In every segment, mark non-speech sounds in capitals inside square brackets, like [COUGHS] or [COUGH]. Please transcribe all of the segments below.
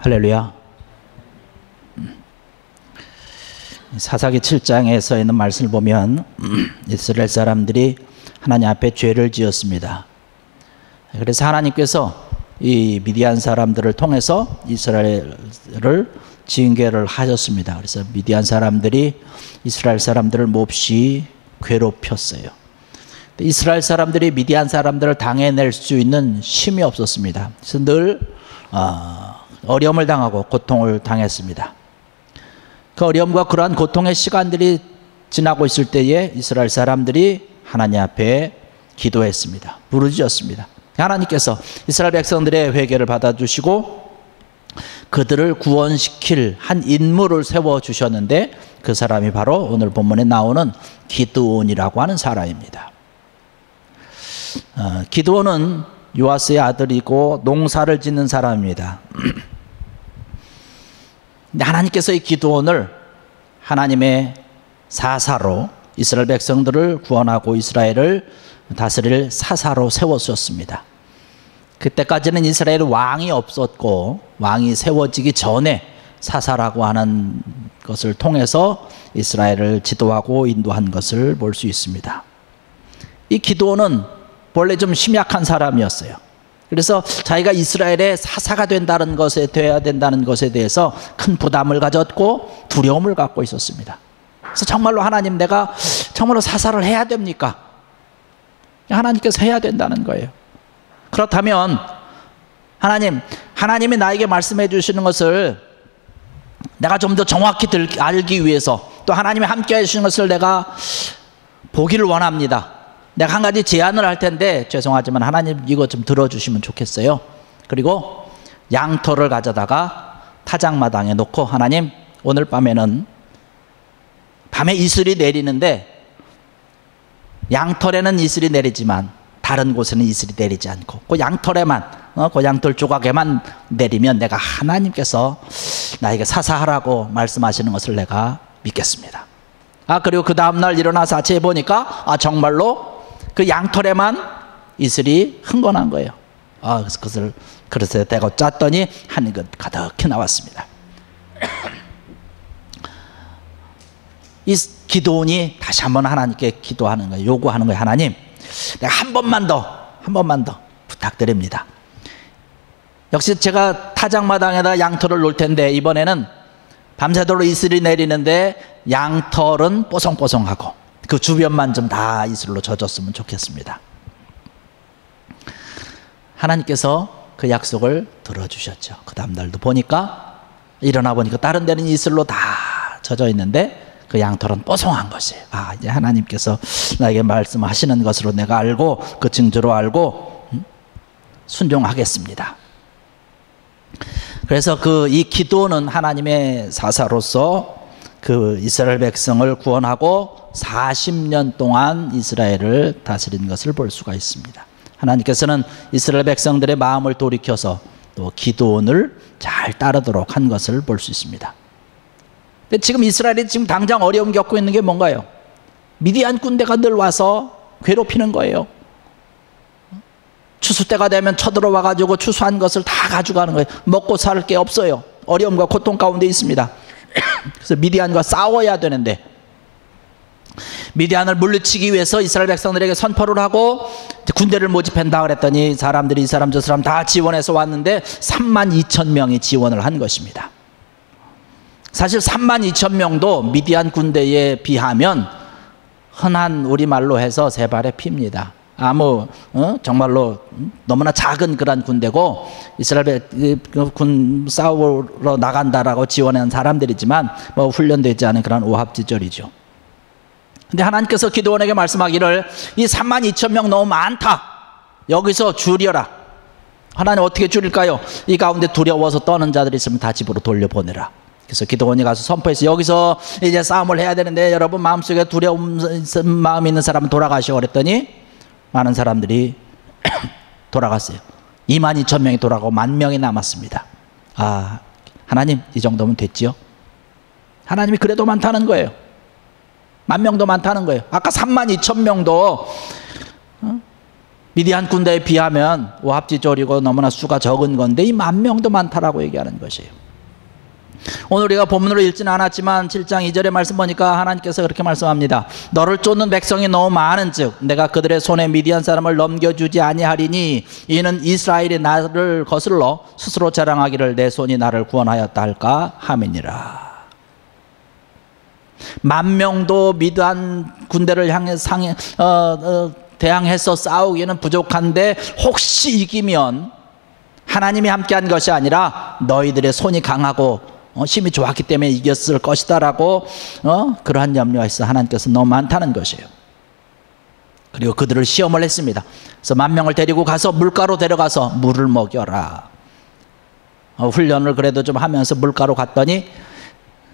할렐루야. 사사기 7장에 있는 말씀을 보면 [CLEARS THROAT] 이스라엘 사람들이 하나님 앞에 죄를 지었습니다. 그래서 하나님께서 이 미디안 사람들을 통해서 이스라엘을 징계를 하셨습니다. 그래서 미디안 사람들이 이스라엘 사람들을 몹시 괴롭혔어요. 이스라엘 사람들이 미디안 사람들을 당해낼 수 있는 힘이 없었습니다. 그래서 늘 어, 어려움을 당하고 고통을 당했습니다. 그 어려움과 그러한 고통의 시간들이 지나고 있을 때에 이스라엘 사람들이 하나님 앞에 기도했습니다. 부르짖었습니다. 하나님께서 이스라엘 백성들의 회개를 받아주시고 그들을 구원시킬 한 인물을 세워 주셨는데 그 사람이 바로 오늘 본문에 나오는 기드온이라고 하는 사람입니다. 어, 기드온은 요아스의 아들이고 농사를 짓는 사람입니다. [CLEARS THROAT] 하나님께서 이 기드온을 하나님의 사사로 이스라엘 백성들을 구원하고 이스라엘을 다스릴 사사로 세웠었습니다. 그때까지는 이스라엘 왕이 없었고 왕이 세워지기 전에 사사라고 하는 것을 통해서 이스라엘을 지도하고 인도한 것을 볼 수 있습니다. 이 기도는 원래 좀 심약한 사람이었어요. 그래서 자기가 이스라엘의 사사가 된다는 것에 돼야 된다는 것에 대해서 큰 부담을 가졌고 두려움을 갖고 있었습니다. 그래서 정말로 하나님 내가 정말로 사사를 해야 됩니까? 하나님께서 해야 된다는 거예요. 그렇다면 하나님, 하나님이 나에게 말씀해 주시는 것을 내가 좀 더 정확히 들, 알기 위해서 또 하나님이 함께 해주시는 것을 내가 보기를 원합니다. 내가 한 가지 제안을 할 텐데 죄송하지만 하나님 이거 좀 들어주시면 좋겠어요. 그리고 양털을 가져다가 타작마당에 놓고 하나님 오늘 밤에는 밤에 이슬이 내리는데 양털에는 이슬이 내리지만 다른 곳에는 이슬이 내리지 않고 그 양털에만 어, 그 양털 조각에만 내리면 내가 하나님께서 나에게 사사하라고 말씀하시는 것을 내가 믿겠습니다. 아 그리고 그 다음 날 일어나서 아침에 보니까 아 정말로 그 양털에만 이슬이 흥건한 거예요. 아 그래서 그것을 그릇에 대고 짰더니 한것 가득히 나왔습니다. 이 기도원이 다시 한번 하나님께 기도하는 거예요. 요구하는 거예요. 하나님 내가 한 번만 더, 한 번만 더 부탁드립니다. 역시 제가 타작마당에다 양털을 놓을 텐데 이번에는 밤새도록 이슬이 내리는데 양털은 뽀송뽀송하고 그 주변만 좀 다 이슬로 젖었으면 좋겠습니다. 하나님께서 그 약속을 들어주셨죠. 그 다음날도 보니까 일어나 보니까 다른 데는 이슬로 다 젖어 있는데 그 양털은 뽀송한 것이에요. 아, 이제 하나님께서 나에게 말씀하시는 것으로 내가 알고 그 증조로 알고 음, 순종하겠습니다. 그래서 그 이 기도는 하나님의 사사로서 그 이스라엘 백성을 구원하고 40년 동안 이스라엘을 다스린 것을 볼 수가 있습니다. 하나님께서는 이스라엘 백성들의 마음을 돌이켜서 또 기도원을 잘 따르도록 한 것을 볼 수 있습니다. 근데 지금 이스라엘이 지금 당장 어려움 겪고 있는 게 뭔가요? 미디안 군대가 늘 와서 괴롭히는 거예요. 추수 때가 되면 쳐들어와 가지고 추수한 것을 다 가져가는 거예요. 먹고 살 게 없어요. 어려움과 고통 가운데 있습니다. 그래서 미디안과 싸워야 되는데 미디안을 물리치기 위해서 이스라엘 백성들에게 선포를 하고 군대를 모집한다 그랬더니 사람들이 이 사람 저 사람 다 지원해서 왔는데 3만 2천 명이 지원을 한 것입니다. 사실 3만 2천 명도 미디안 군대에 비하면 흔한 우리말로 해서 세 발의 피입니다. 아무 어? 정말로 너무나 작은 그런 군대고 이스라엘 그군 싸우러 나간다라고 지원한 사람들이지만 뭐 훈련되지 않은 그런 오합지졸이죠. 근데 하나님께서 기도원에게 말씀하기를 이 3만 2천 명 너무 많다. 여기서 줄여라. 하나님 어떻게 줄일까요? 이 가운데 두려워서 떠는 자들이 있으면 다 집으로 돌려보내라. 그래서 기도원이 가서 선포해서 여기서 이제 싸움을 해야 되는데 여러분 마음속에 두려움 마음 있는 사람은 돌아가시오 그랬더니 많은 사람들이 [CLEARS THROAT] 돌아갔어요. 2만 2천 명이 돌아가고 만 명이 남았습니다. 아 하나님 이 정도면 됐지요? 하나님이 그래도 많다는 거예요. 만 명도 많다는 거예요. 아까 3만 2천 명도 어? 미디안 군대에 비하면 오합지졸이고 너무나 수가 적은 건데 이 만 명도 많다라고 얘기하는 것이에요. 오늘 우리가 본문으로 읽지는 않았지만 7장 2절의 말씀 보니까 하나님께서 그렇게 말씀합니다. 너를 쫓는 백성이 너무 많은즉 내가 그들의 손에 미디안 사람을 넘겨주지 아니하리니 이는 이스라엘이 나를 거슬러 스스로 자랑하기를 내 손이 나를 구원하였다 할까 함이니라. 만 명도 미디안 군대를 향해 상해 어, 어, 대항해서 싸우기는 부족한데 혹시 이기면 하나님이 함께한 것이 아니라 너희들의 손이 강하고 어, 힘이 좋았기 때문에 이겼을 것이다라고 어, 그러한 염려가 있어 하나님께서 너무 많다는 것이에요. 그리고 그들을 시험을 했습니다. 그래서 만 명을 데리고 가서 물가로 데려가서 물을 먹여라. 어, 훈련을 그래도 좀 하면서 물가로 갔더니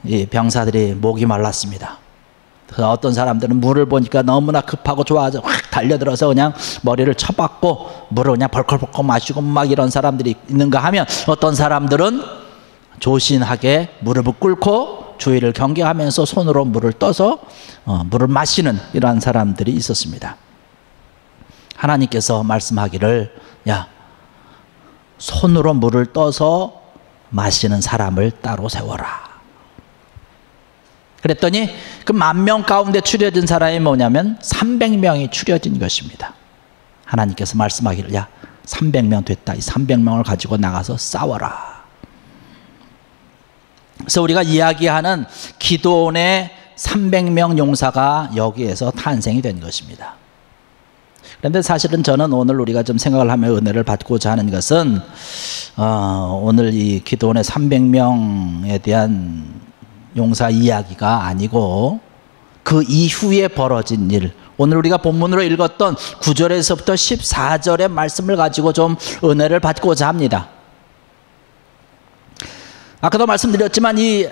이 병사들이 목이 말랐습니다. 어떤 사람들은 물을 보니까 너무나 급하고 좋아서 확 달려들어서 그냥 머리를 쳐박고 물을 그냥 벌컥벌컥 마시고 막 이런 사람들이 있는가 하면 어떤 사람들은 조신하게 무릎을 꿇고 주위를 경계하면서 손으로 물을 떠서 어, 물을 마시는 이러한 사람들이 있었습니다. 하나님께서 말씀하기를 야 손으로 물을 떠서 마시는 사람을 따로 세워라. 그랬더니 그 만 명 가운데 추려진 사람이 뭐냐면 300명이 추려진 것입니다. 하나님께서 말씀하기를 야 300명 됐다. 이 300명을 가지고 나가서 싸워라. 그래서 우리가 이야기하는 기도원의 300명 용사가 여기에서 탄생이 된 것입니다. 그런데 사실은 저는 오늘 우리가 좀 생각을 하며 은혜를 받고자 하는 것은 어, 오늘 이 기도원의 300명에 대한 용사 이야기가 아니고 그 이후에 벌어진 일 오늘 우리가 본문으로 읽었던 9절에서부터 14절의 말씀을 가지고 좀 은혜를 받고자 합니다. 아까도 말씀드렸지만 이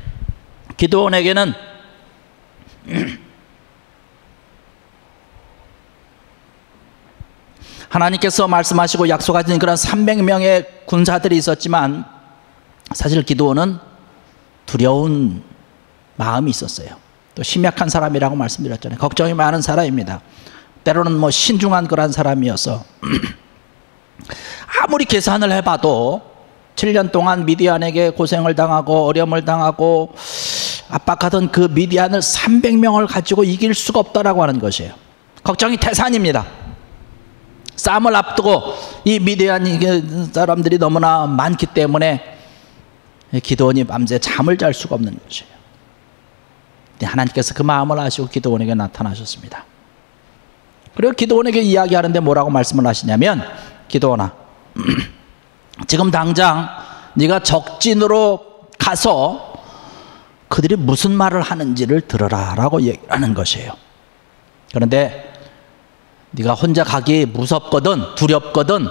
[COUGHS] 기도원에게는 [COUGHS] 하나님께서 말씀하시고 약속하신 그런 300명의 군사들이 있었지만 사실 기도원은 두려운 마음이 있었어요. 또 심약한 사람이라고 말씀드렸잖아요. 걱정이 많은 사람입니다. 때로는 뭐 신중한 그런 사람이어서 [COUGHS] 아무리 계산을 해봐도 7년 동안 미디안에게 고생을 당하고 어려움을 당하고 압박하던 그 미디안을 300명을 가지고 이길 수가 없다라고 하는 것이에요. 걱정이 태산입니다. 싸움을 앞두고 이 미디안 사람들이 너무나 많기 때문에 기도원이 밤새 잠을 잘 수가 없는 것이에요. 하나님께서 그 마음을 아시고 기도원에게 나타나셨습니다. 그리고 기도원에게 이야기하는데 뭐라고 말씀을 하시냐면 기도원아 [CLEARS THROAT] 지금 당장 네가 적진으로 가서 그들이 무슨 말을 하는지를 들어라라고 얘기하는 것이에요. 그런데 네가 혼자 가기 무섭거든 두렵거든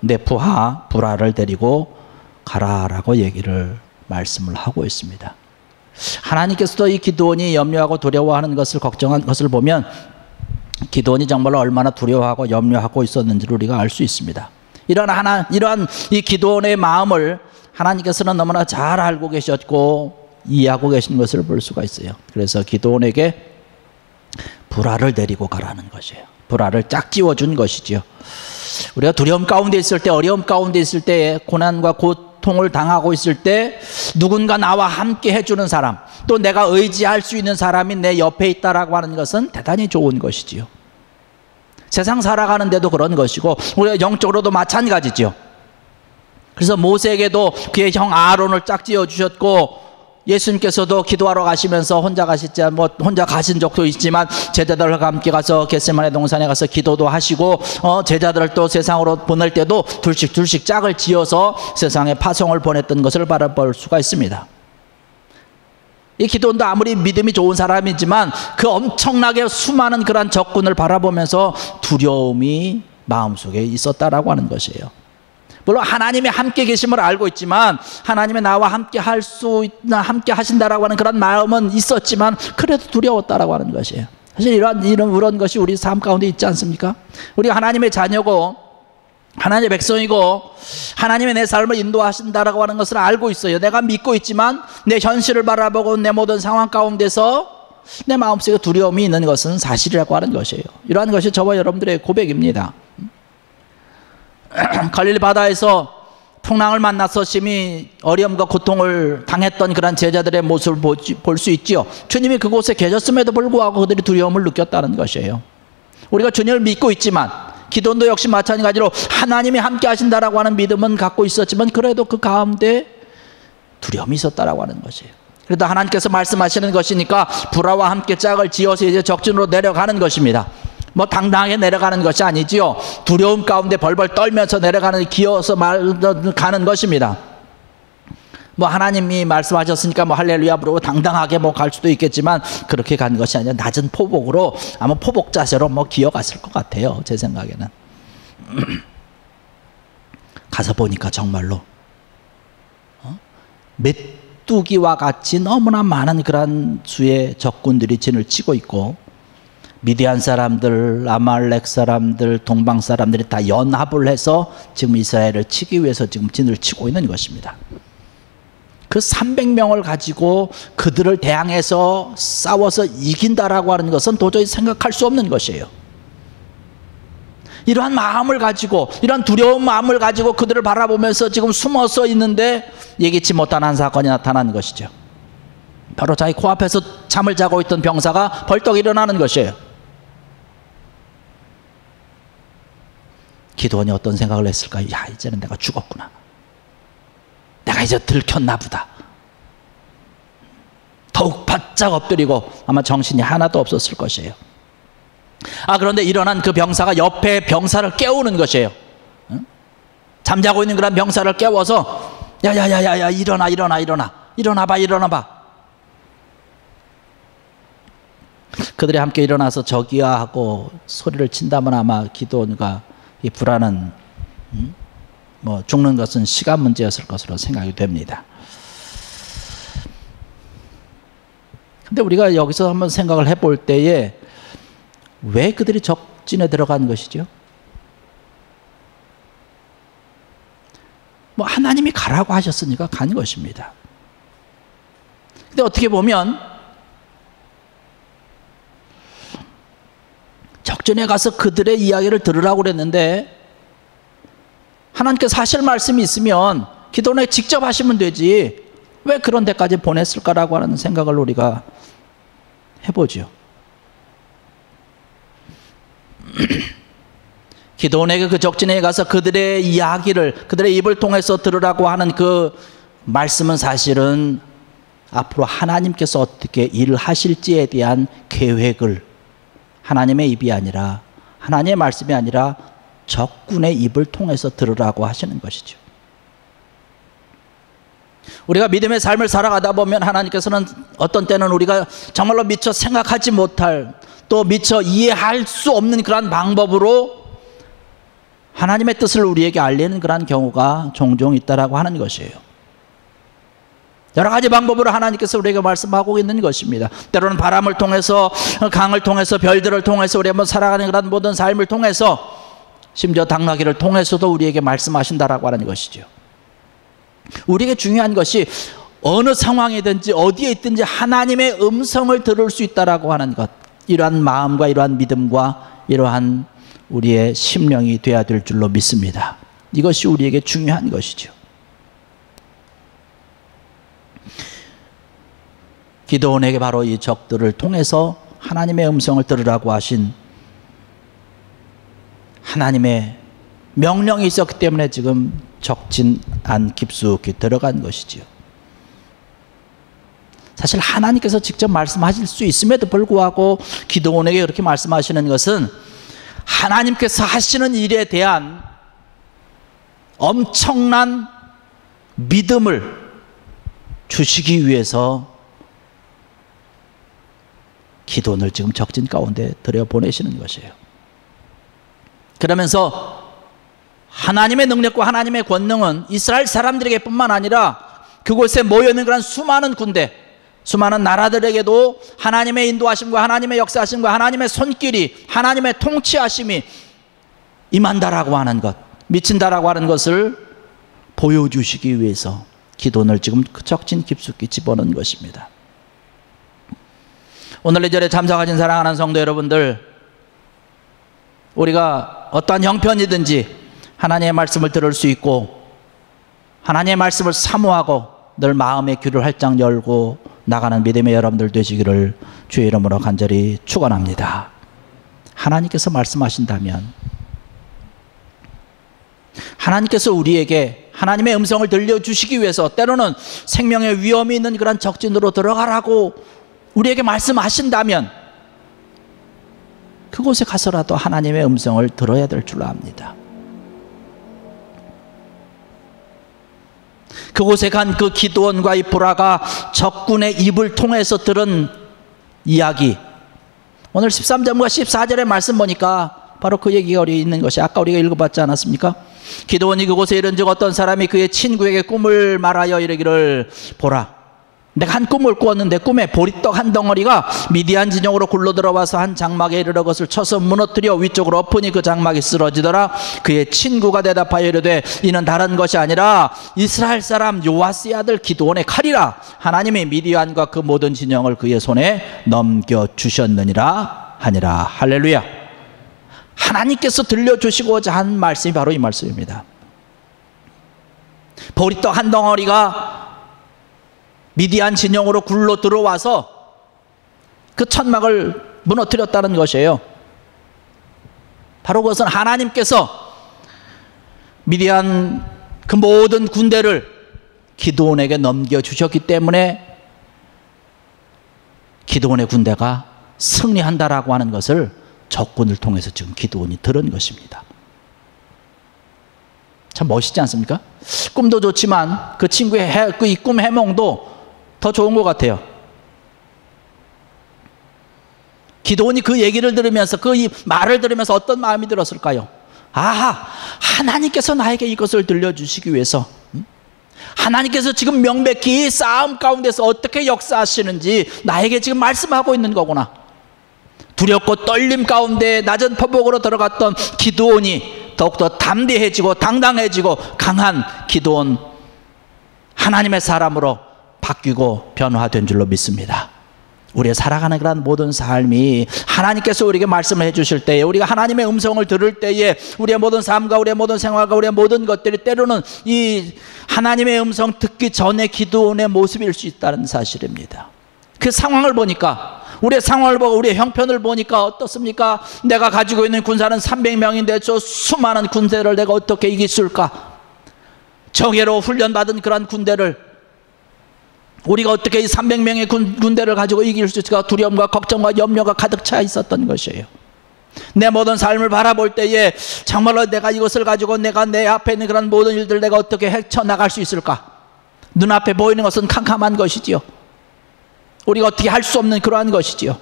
내 부하 불화를 데리고 가라라고 얘기를 말씀을 하고 있습니다. 하나님께서도 이 기도원이 염려하고 두려워하는 것을 걱정한 것을 보면 기도원이 정말 얼마나 두려워하고 염려하고 있었는지를 우리가 알 수 있습니다. 이런 하나 이러한 이 기도원의 마음을 하나님께서는 너무나 잘 알고 계셨고 이해하고 계신 것을 볼 수가 있어요. 그래서 기도원에게 불화를 데리고 가라는 것이에요. 불화를 짝 지워 준 것이지요. 우리가 두려움 가운데 있을 때 어려움 가운데 있을 때 고난과 고통을 당하고 있을 때 누군가 나와 함께 해주는 사람 또 내가 의지할 수 있는 사람이 내 옆에 있다라고 하는 것은 대단히 좋은 것이지요. 세상 살아가는데도 그런 것이고 우리가 영적으로도 마찬가지죠. 그래서 모세에게도 그의 형 아론을 짝지어 주셨고 예수님께서도 기도하러 가시면서 혼자 가시지 뭐 혼자 가신 적도 있지만 제자들과 함께 가서 겟세마네 동산에 가서 기도도 하시고 어 제자들을 또 세상으로 보낼 때도 둘씩 둘씩 짝을 지어서 세상에 파송을 보냈던 것을 바라볼 수가 있습니다. 이 기도원도 아무리 믿음이 좋은 사람이지만 그 엄청나게 수많은 그러한 적군을 바라보면서 두려움이 마음속에 있었다라고 하는 것이에요. 물론 하나님의 함께 계심을 알고 있지만 하나님의 나와 함께 할 수 있나 함께 하신다라고 하는 그런 마음은 있었지만 그래도 두려웠다라고 하는 것이에요. 사실 이런 이런 그런 것이 우리 삶 가운데 있지 않습니까? 우리가 하나님의 자녀고 하나님의 백성이고 하나님의 내 삶을 인도하신다라고 하는 것을 알고 있어요. 내가 믿고 있지만 내 현실을 바라보고 내 모든 상황 가운데서 내 마음속에 두려움이 있는 것은 사실이라고 하는 것이에요. 이러한 것이 저와 여러분들의 고백입니다. [CLEARS THROAT] 갈릴리 바다에서 풍랑을 만나서 심히 어려움과 고통을 당했던 그런 제자들의 모습을 볼 수 있지요. 주님이 그곳에 계셨음에도 불구하고 그들이 두려움을 느꼈다는 것이에요. 우리가 주님을 믿고 있지만 기도도 역시 마찬가지로 하나님이 함께 하신다라고 하는 믿음은 갖고 있었지만 그래도 그 가운데 두려움이 있었다라고 하는 것이에요. 그래도 하나님께서 말씀하시는 것이니까 불화와 함께 짝을 지어서 이제 적진으로 내려가는 것입니다. 뭐 당당하게 내려가는 것이 아니지요. 두려움 가운데 벌벌 떨면서 내려가는 기어서 말 가는 것입니다. 뭐 하나님이 말씀하셨으니까 뭐 할렐루야 부르고 당당하게 뭐 갈 수도 있겠지만 그렇게 간 것이 아니라 낮은 포복으로 아마 포복 자세로 뭐 기어갔을 것 같아요. 제 생각에는. [CLEARS THROAT] 가서 보니까 정말로 어? 메뚜기와 같이 너무나 많은 그런 수의 적군들이 진을 치고 있고 미디안 사람들, 아말렉 사람들, 동방 사람들이 다 연합을 해서 지금 이스라엘을 치기 위해서 지금 진을 치고 있는 것입니다. 그 300명을 가지고 그들을 대항해서 싸워서 이긴다라고 하는 것은 도저히 생각할 수 없는 것이에요. 이러한 마음을 가지고 이런 두려운 마음을 가지고 그들을 바라보면서 지금 숨어서 있는데 예기치 못한 한 사건이 나타난 것이죠. 바로 자기 코앞에서 잠을 자고 있던 병사가 벌떡 일어나는 것이에요. 기도원이 어떤 생각을 했을까? 야, 이제는 내가 죽었구나. 내가 이제 들켰나 보다. 더욱 바짝 엎드리고 아마 정신이 하나도 없었을 것이에요. 아, 그런데 일어난 그 병사가 옆에 병사를 깨우는 것이에요. 응? 잠자고 있는 그런 병사를 깨워서 야, 야, 야, 야, 야, 일어나, 일어나, 일어나. 일어나 봐, 일어나 봐. 그들이 함께 일어나서 저기야 하고 소리를 친다면 아마 기도원과 이 불안은 음? 뭐 죽는 것은 시간 문제였을 것으로 생각이 됩니다. 근데 우리가 여기서 한번 생각을 해볼 때에 왜 그들이 적진에 들어간 것이죠? 뭐 하나님이 가라고 하셨으니까 간 것입니다. 근데 어떻게 보면 적전에 가서 그들의 이야기를 들으라고 그랬는데 하나님께서 하실 말씀이 있으면 기도에 직접 하시면 되지 왜 그런 데까지 보냈을까라고 하는 생각을 우리가 해보죠. [CLEARS THROAT] 기도원에게 그 적진에 가서 그들의 이야기를 그들의 입을 통해서 들으라고 하는 그 말씀은 사실은 앞으로 하나님께서 어떻게 일을 하실지에 대한 계획을 하나님의 입이 아니라 하나님의 말씀이 아니라 적군의 입을 통해서 들으라고 하시는 것이죠. 우리가 믿음의 삶을 살아가다 보면 하나님께서는 어떤 때는 우리가 정말로 미처 생각하지 못할 또 미처 이해할 수 없는 그러한 방법으로 하나님의 뜻을 우리에게 알리는 그러한 경우가 종종 있다라고 하는 것이에요. 여러 가지 방법으로 하나님께서 우리에게 말씀하고 있는 것입니다. 때로는 바람을 통해서, 강을 통해서, 별들을 통해서 우리 한번 살아가는 그런 모든 삶을 통해서, 심지어 당나귀를 통해서도 우리에게 말씀하신다라고 하는 것이죠. 우리에게 중요한 것이 어느 상황이든지 어디에 있든지 하나님의 음성을 들을 수 있다라고 하는 것. 이러한 마음과 이러한 믿음과 이러한 우리의 심령이 되어야 될 줄로 믿습니다. 이것이 우리에게 중요한 것이죠. 기도원에게 바로 이 적들을 통해서 하나님의 음성을 들으라고 하신 하나님의 명령이 있었기 때문에 지금 적진 안 깊숙이 들어간 것이지요. 사실 하나님께서 직접 말씀하실 수 있음에도 불구하고 기도원에게 그렇게 말씀하시는 것은 하나님께서 하시는 일에 대한 엄청난 믿음을 주시기 위해서 기도원을 지금 적진 가운데 들여 보내시는 것이에요. 그러면서 하나님의 능력과 하나님의 권능은 이스라엘 사람들에게 뿐만 아니라 그곳에 모여 있는 그런 수많은 군대, 수많은 나라들에게도 하나님의 인도하심과 하나님의 역사하심과 하나님의 손길이 하나님의 통치하심이 임한다라고 하는 것, 미친다라고 하는 것을 보여주시기 위해서 기도를 지금 적진 깊숙이 집어넣은 것입니다. 오늘 이 절에 참석하신 사랑하는 성도 여러분들, 우리가 어떠한 형편이든지 하나님의 말씀을 들을 수 있고 하나님의 말씀을 사모하고 늘 마음의 귀를 활짝 열고 나가는 믿음의 여러분들 되시기를 주의 이름으로 간절히 축원합니다. 하나님께서 말씀하신다면 하나님께서 우리에게 하나님의 음성을 들려주시기 위해서 때로는 생명의 위험이 있는 그런 적진으로 들어가라고 우리에게 말씀하신다면 그곳에 가서라도 하나님의 음성을 들어야 될줄 압니다. 그곳에 간 그 기도원과 이 보라가 적군의 입을 통해서 들은 이야기. 오늘 13절과 14절의 말씀 보니까 바로 그 얘기가 우리 있는 것이 아까 우리가 읽어봤지 않았습니까? 기도원이 그곳에 이른즉 어떤 사람이 그의 친구에게 꿈을 말하여 이르기를 보라. 내가 한 꿈을 꾸었는데 꿈에 보리떡 한 덩어리가 미디안 진영으로 굴러 들어와서 한 장막에 이르러 것을 쳐서 무너뜨려 위쪽으로 엎으니 그 장막이 쓰러지더라. 그의 친구가 대답하여 이르되 이는 다른 것이 아니라 이스라엘 사람 요아스의 아들 기도원의 칼이라. 하나님이 미디안과 그 모든 진영을 그의 손에 넘겨 주셨느니라 하니라. 할렐루야. 하나님께서 들려주시고자 한 말씀이 바로 이 말씀입니다. 보리떡 한 덩어리가 미디안 진영으로 굴러 들어와서 그 천막을 무너뜨렸다는 것이에요. 바로 그것은 하나님께서 미디안 그 모든 군대를 기도원에게 넘겨주셨기 때문에 기도원의 군대가 승리한다라고 하는 것을 적군을 통해서 지금 기도원이 들은 것입니다. 참 멋있지 않습니까? 꿈도 좋지만 그 친구의 그 이 꿈 해몽도 더 좋은 것 같아요. 기도원이 그 얘기를 들으면서 그 말을 들으면서 어떤 마음이 들었을까요? 아하, 하나님께서 나에게 이것을 들려주시기 위해서 하나님께서 지금 명백히 싸움 가운데서 어떻게 역사하시는지 나에게 지금 말씀하고 있는 거구나. 두렵고 떨림 가운데 낮은 포복으로 들어갔던 기도원이 더욱더 담대해지고 당당해지고 강한 기도원 하나님의 사람으로 바뀌고 변화된 줄로 믿습니다. 우리의 살아가는 그런 모든 삶이 하나님께서 우리에게 말씀을 해주실 때에 우리가 하나님의 음성을 들을 때에 우리의 모든 삶과 우리의 모든 생활과 우리의 모든 것들이 때로는 이 하나님의 음성 듣기 전에 기도원의 모습일 수 있다는 사실입니다. 그 상황을 보니까 우리의 상황을 보고 우리의 형편을 보니까 어떻습니까? 내가 가지고 있는 군사는 300명인데 저 수많은 군대를 내가 어떻게 이길까? 정예로 훈련받은 그런 군대를 우리가 어떻게 이 300명의 군, 군대를 가지고 이길 수 있을까 두려움과 걱정과 염려가 가득 차 있었던 것이에요. 내 모든 삶을 바라볼 때에 정말로 내가 이것을 가지고 내가 내 앞에 있는 그런 모든 일들 내가 어떻게 헤쳐나갈 수 있을까? 눈앞에 보이는 것은 캄캄한 것이지요. 우리가 어떻게 할 수 없는 그러한 것이지요.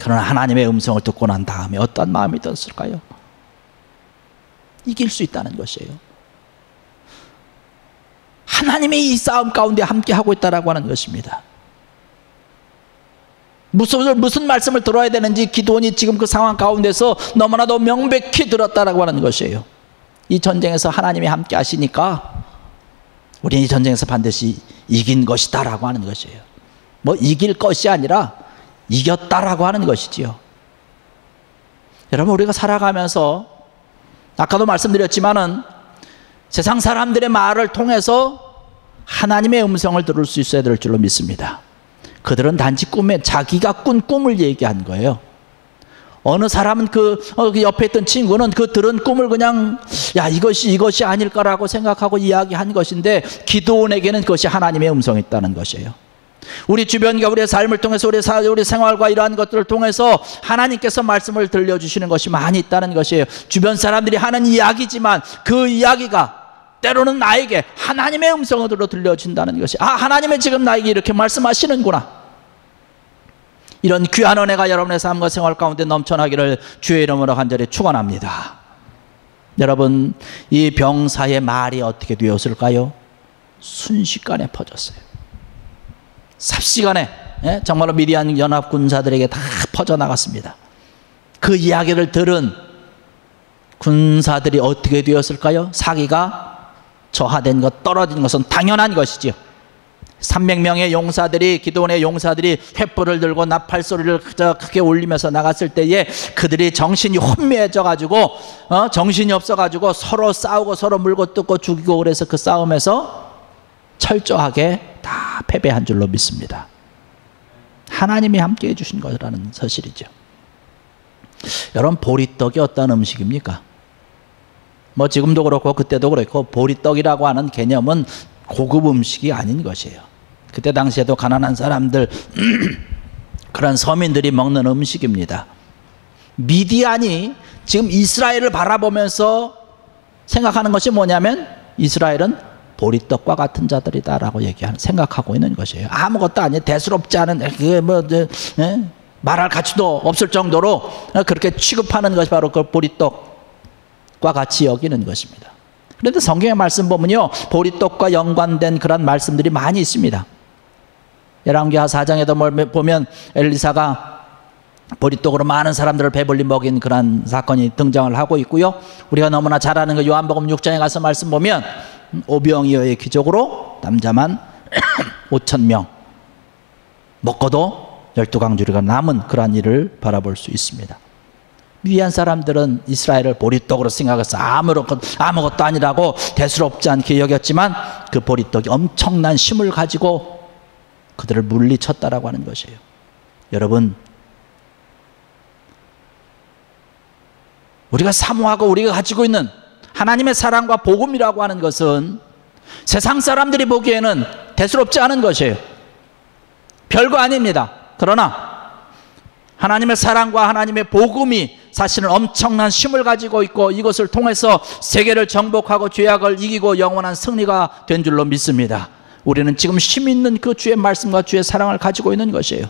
그러나 하나님의 음성을 듣고 난 다음에 어떤 마음이 들었을까요? 이길 수 있다는 것이에요. 하나님의 이 싸움 가운데 함께 하고 있다라고 하는 것입니다. 무슨, 무슨 말씀을 들어야 되는지 기도원이 지금 그 상황 가운데서 너무나도 명백히 들었다라고 하는 것이에요. 이 전쟁에서 하나님이 함께 하시니까 우리는 이 전쟁에서 반드시 이긴 것이다라고 하는 것이에요. 뭐 이길 것이 아니라 이겼다라고 하는 것이지요. 여러분 우리가 살아가면서 아까도 말씀드렸지만은 세상 사람들의 말을 통해서 하나님의 음성을 들을 수 있어야 될 줄로 믿습니다. 그들은 단지 꿈에 자기가 꾼 꿈을 얘기한 거예요. 어느 사람은 그, 어, 그 옆에 있던 친구는 그 들은 꿈을 그냥 야 이것이 이것이 아닐까라고 생각하고 이야기한 것인데 기도원에게는 그것이 하나님의 음성이 있다는 것이에요. 우리 주변과 우리의 삶을 통해서 우리 사, 우리 생활과 이러한 것들을 통해서 하나님께서 말씀을 들려주시는 것이 많이 있다는 것이에요. 주변 사람들이 하는 이야기지만 그 이야기가 때로는 나에게 하나님의 음성으로 들려진다는 것이 아 하나님은 지금 나에게 이렇게 말씀하시는구나. 이런 귀한 은혜가 여러분의 삶과 생활 가운데 넘쳐나기를 주의 이름으로 간절히 축원합니다. 여러분 이 병사의 말이 어떻게 되었을까요? 순식간에 퍼졌어요. 삽시간에 예? 정말로 미디안 연합 군사들에게 다 퍼져 나갔습니다. 그 이야기를 들은 군사들이 어떻게 되었을까요? 사기가 저하된 것, 떨어진 것은 당연한 것이지요. 300명의 용사들이 기도원의 용사들이 횃불을 들고 나팔 소리를 크게 울리면서 나갔을 때에 그들이 정신이 혼미해져 가지고 어? 정신이 없어 가지고 서로 싸우고 서로 물고 뜯고 죽이고 그래서 그 싸움에서 철저하게 다 패배한 줄로 믿습니다. 하나님이 함께 해주신 것이라는 사실이죠. 여러분 보리떡이 어떤 음식입니까? 뭐 지금도 그렇고 그때도 그렇고 보리떡이라고 하는 개념은 고급 음식이 아닌 것이에요. 그때 당시에도 가난한 사람들 [CLEARS THROAT] 그런 서민들이 먹는 음식입니다. 미디안이 지금 이스라엘을 바라보면서 생각하는 것이 뭐냐면 이스라엘은 보리떡과 같은 자들이다라고 얘기하는 생각하고 있는 것이에요. 아무것도 아니 대수롭지 않은 그게 뭐 예? 말할 가치도 없을 정도로 그렇게 취급하는 것이 바로 그 보리떡 과 같이 여기는 것입니다. 그런데 성경의 말씀 보면요 보리떡과 연관된 그런 말씀들이 많이 있습니다. 열왕기하 4장에도 보면 엘리사가 보리떡으로 많은 사람들을 배불리 먹인 그런 사건이 등장을 하고 있고요. 우리가 너무나 잘 아는 그 요한복음 6장에 가서 말씀 보면 오병이어의 기적으로 남자만 [CLEARS THROAT] 5천 명 먹고도 열두 강주리가 남은 그러한 일을 바라볼 수 있습니다. 위한 사람들은 이스라엘을 보리떡으로 생각해서 아무것도, 아무것도 아니라고 대수롭지 않게 여겼지만 그 보리떡이 엄청난 힘을 가지고 그들을 물리쳤다라고 하는 것이에요. 여러분, 우리가 사모하고 우리가 가지고 있는 하나님의 사랑과 복음이라고 하는 것은 세상 사람들이 보기에는 대수롭지 않은 것이에요. 별거 아닙니다. 그러나 하나님의 사랑과 하나님의 복음이 사실은 엄청난 힘을 가지고 있고 이것을 통해서 세계를 정복하고 죄악을 이기고 영원한 승리가 된 줄로 믿습니다. 우리는 지금 힘 있는 그 주의 말씀과 주의 사랑을 가지고 있는 것이에요.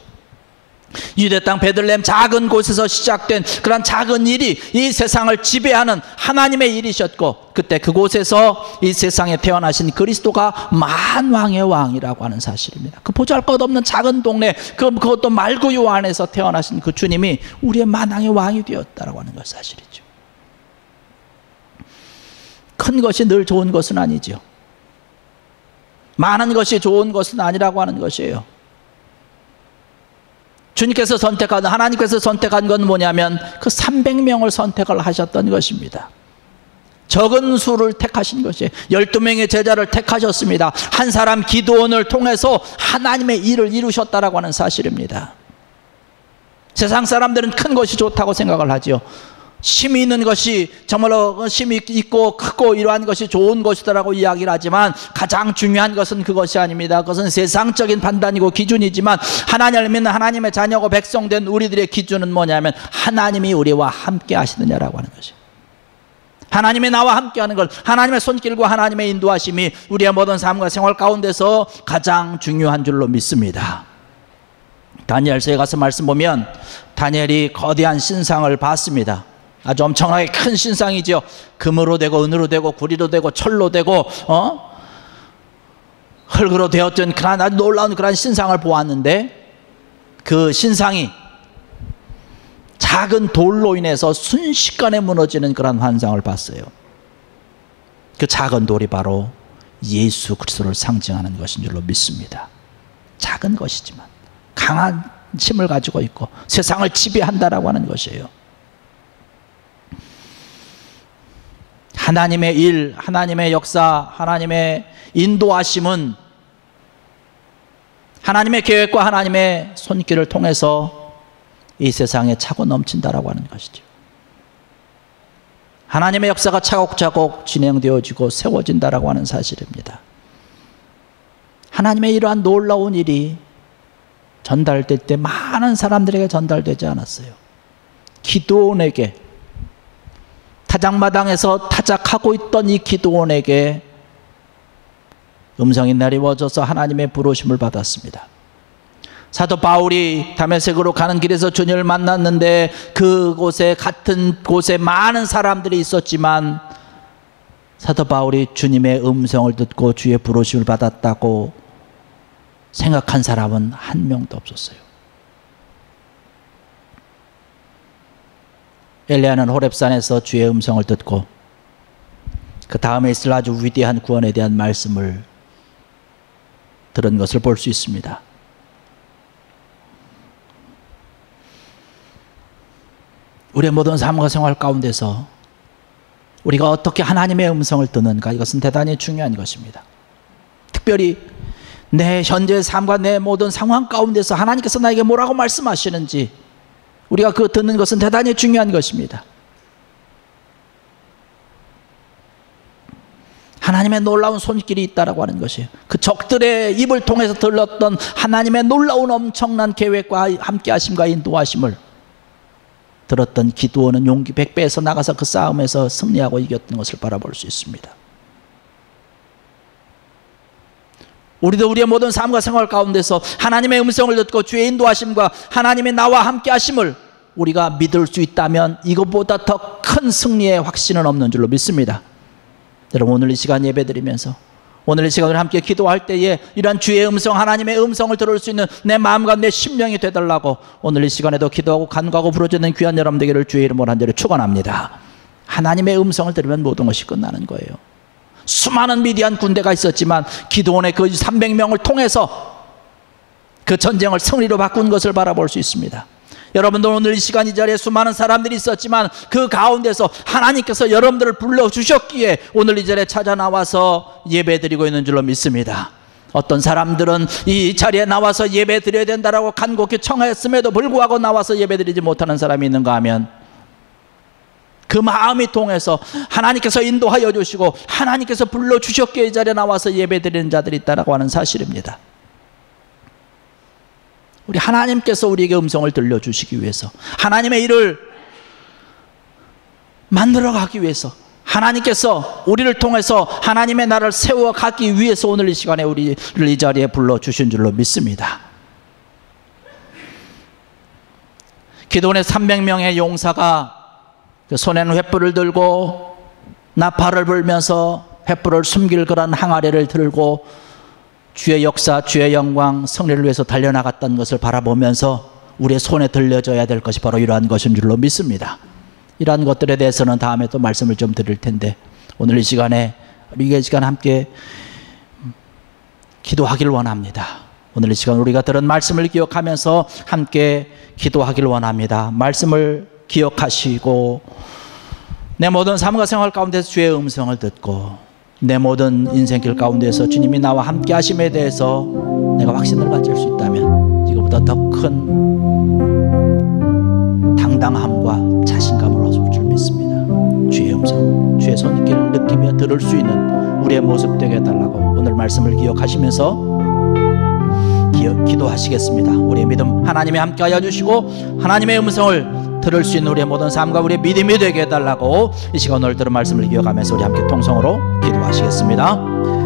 유대 땅 베들레헴 작은 곳에서 시작된 그런 작은 일이 이 세상을 지배하는 하나님의 일이셨고 그때 그곳에서 이 세상에 태어나신 그리스도가 만왕의 왕이라고 하는 사실입니다. 그 보잘것없는 작은 동네 그 그것도 말구요 안에서 태어나신 그 주님이 우리의 만왕의 왕이 되었다라고 하는 것 사실이죠. 큰 것이 늘 좋은 것은 아니죠. 많은 것이 좋은 것은 아니라고 하는 것이에요. 주님께서 선택한, 하나님께서 선택한 건 뭐냐면 그 300명을 선택을 하셨던 것입니다. 적은 수를 택하신 것이에요. 12명의 제자를 택하셨습니다. 한 사람 기도원을 통해서 하나님의 일을 이루셨다라고 하는 사실입니다. 세상 사람들은 큰 것이 좋다고 생각을 하죠. 힘이 있는 것이 정말로 힘이 있고 크고 이러한 것이 좋은 것이다라고 이야기를 하지만 가장 중요한 것은 그것이 아닙니다. 그것은 세상적인 판단이고 기준이지만 하나님을 믿는 하나님의 자녀고 백성된 우리들의 기준은 뭐냐면 하나님이 우리와 함께 하시느냐라고 하는 것이 하나님이 나와 함께 하는 것, 하나님의 손길과 하나님의 인도하심이 우리의 모든 삶과 생활 가운데서 가장 중요한 줄로 믿습니다. 다니엘서에 가서 말씀 보면 다니엘이 거대한 신상을 봤습니다. 아주 엄청나게 큰 신상이죠. 금으로 되고 은으로 되고 구리로 되고 철로 되고 어? 흙으로 되었던 그런 아주 놀라운 그런 신상을 보았는데 그 신상이 작은 돌로 인해서 순식간에 무너지는 그런 환상을 봤어요. 그 작은 돌이 바로 예수 그리스도를 상징하는 것인 줄로 믿습니다. 작은 것이지만 강한 힘을 가지고 있고 세상을 지배한다라고 하는 것이에요. 하나님의 일, 하나님의 역사, 하나님의 인도하심은 하나님의 계획과 하나님의 손길을 통해서 이 세상에 차고 넘친다라고 하는 것이죠. 하나님의 역사가 차곡차곡 진행되어지고 세워진다라고 하는 사실입니다. 하나님의 이러한 놀라운 일이 전달될 때 많은 사람들에게 전달되지 않았어요. 기도원에게 타작마당에서 타작하고 있던 이 기도원에게 음성이 내리워져서 하나님의 부르심을 받았습니다. 사도 바울이 다메섹으로 가는 길에서 주님을 만났는데 그곳에 같은 곳에 많은 사람들이 있었지만 사도 바울이 주님의 음성을 듣고 주의 부르심을 받았다고 생각한 사람은 한 명도 없었어요. 엘리야는 호렙산에서 주의 음성을 듣고 그 다음에 있을 아주 위대한 구원에 대한 말씀을 들은 것을 볼 수 있습니다. 우리의 모든 삶과 생활 가운데서 우리가 어떻게 하나님의 음성을 듣는가 이것은 대단히 중요한 것입니다. 특별히 내 현재 삶과 내 모든 상황 가운데서 하나님께서 나에게 뭐라고 말씀하시는지 우리가 그 듣는 것은 대단히 중요한 것입니다. 하나님의 놀라운 손길이 있다라고 하는 것이에요. 그 적들의 입을 통해서 들렸던 하나님의 놀라운 엄청난 계획과 함께 하심과 인도하심을 들었던 기도원은 용기 백배에서 나가서 그 싸움에서 승리하고 이겼던 것을 바라볼 수 있습니다. 우리도 우리의 모든 삶과 생활 가운데서 하나님의 음성을 듣고 주의 인도하심과 하나님의 나와 함께 하심을 우리가 믿을 수 있다면 이것보다 더 큰 승리의 확신은 없는 줄로 믿습니다. 여러분 오늘 이 시간 예배드리면서 오늘 이 시간을 함께 기도할 때에 이러한 주의 음성 하나님의 음성을 들을 수 있는 내 마음과 내 심령이 되달라고 오늘 이 시간에도 기도하고 간구하고 부르짖는 귀한 여러분 되기를 주의 이름으로 한절로 축원합니다. 하나님의 음성을 들으면 모든 것이 끝나는 거예요. 수많은 미디안 군대가 있었지만 기도원의 그 300명을 통해서 그 전쟁을 승리로 바꾼 것을 바라볼 수 있습니다. 여러분들 오늘 이 시간 이 자리에 수많은 사람들이 있었지만 그 가운데서 하나님께서 여러분들을 불러주셨기에 오늘 이 자리에 찾아 나와서 예배 드리고 있는 줄로 믿습니다. 어떤 사람들은 이 자리에 나와서 예배 드려야 된다라고 간곡히 청했음에도 불구하고 나와서 예배 드리지 못하는 사람이 있는가 하면 그 마음이 통해서 하나님께서 인도하여 주시고 하나님께서 불러주셨기에 이 자리에 나와서 예배 드리는 자들이 있다라고 하는 사실입니다. 우리 하나님께서 우리에게 음성을 들려주시기 위해서 하나님의 일을 만들어 가기 위해서 하나님께서 우리를 통해서 하나님의 나라를 세워 가기 위해서 오늘 이 시간에 우리를 이 자리에 불러 주신 줄로 믿습니다. 기도원의 300명의 용사가 그 손에는 횃불을 들고 나팔을 불면서 횃불을 숨길 그런 항아리를 들고 주의 역사, 주의 영광, 승리를 위해서 달려나갔던 것을 바라보면서 우리의 손에 들려져야 될 것이 바로 이러한 것인 줄로 믿습니다. 이러한 것들에 대해서는 다음에 또 말씀을 좀 드릴 텐데 오늘 이 시간에 우리 이 시간 함께 기도하기를 원합니다. 오늘 이 시간 우리가 들은 말씀을 기억하면서 함께 기도하기를 원합니다. 말씀을 기억하시고 내 모든 삶과 생활 가운데서 주의 음성을 듣고 내 모든 인생길 가운데서 주님이 나와 함께 하심에 대해서 내가 확신을 가질 수 있다면 이거보다 더 큰 당당함과 자신감을 얻을 줄 믿습니다. 주의 음성, 주의 손길을 느끼며 들을 수 있는 우리의 모습 되게 해달라고 오늘 말씀을 기억하시면서 기억, 기도하시겠습니다. 우리의 믿음 하나님이 함께하여 주시고 하나님의 음성을 들을 수 있는 우리의 모든 삶과 우리의 믿음이 되게 해달라고 이 시간 오늘 들은 말씀을 기억하면서 우리 함께 통성으로 기도하시겠습니다.